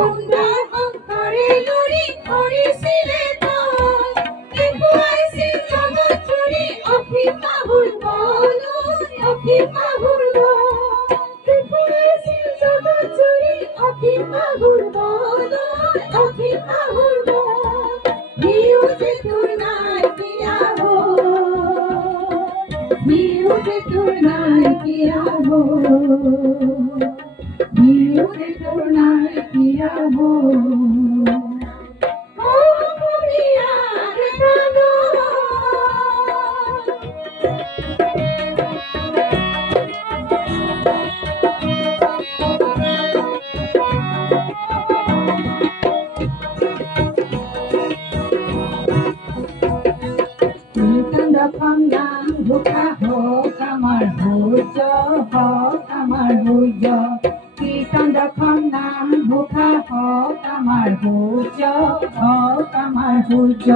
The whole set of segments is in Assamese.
সুন্দৰ শংকৰে লৰি কৰিছিলে তই দেখুৱাইছিল জগত জুৰি অসীম বাহুৰ বল অসীম বাহুৰ বল দেখুৱাইছিল জগত জুৰি অসীম বাহুৰ বল অসীম বাহুৰ বল ভিউ যে তোৰ নাইকিয়া হ'ল ভিউ যে তোৰ নাইকিয়া হ'ল ভিউ যে তোৰ নাইকিয়া হ'ল ভোকা হোক আমাৰ ভোজ হওক আমাৰ ভোজ কীৰ্তন দশম নাম ভোকা হওক আমাৰ ভোজ হওক আমাৰ ভোজ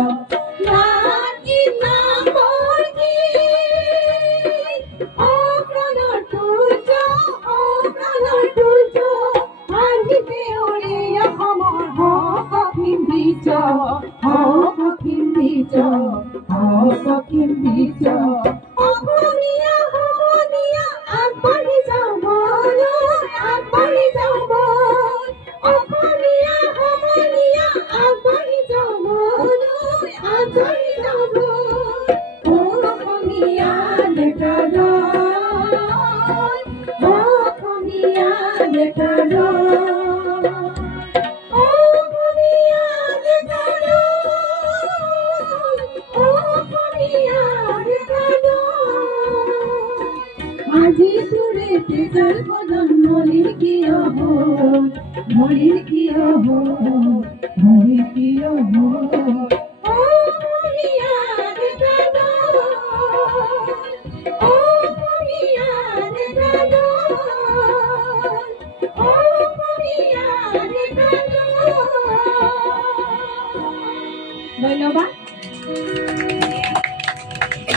অসমীয়া সমনীয়া আগবাঢ়ি যাওঁ বল আগবাঢ়ি যাওঁ বল অসমীয়া সমনীয়া আগবাঢ়ি যাওঁ বল আগবাঢ়ি যাওঁ বল অসমীয়া ডেকা দল অসমীয়া ডেকা দল অসমীয়া ডেকা আজি তোৰে তেজৰ বদন মলিৰ কিয় হ'ল মলিৰ কিয় হ'ল মলিৰ কিয় হ'ল অসমীয়া ডেকা দল অসমীয়া ডেকা দল অসমীয়া ডেকা দল ধন্যবাদ।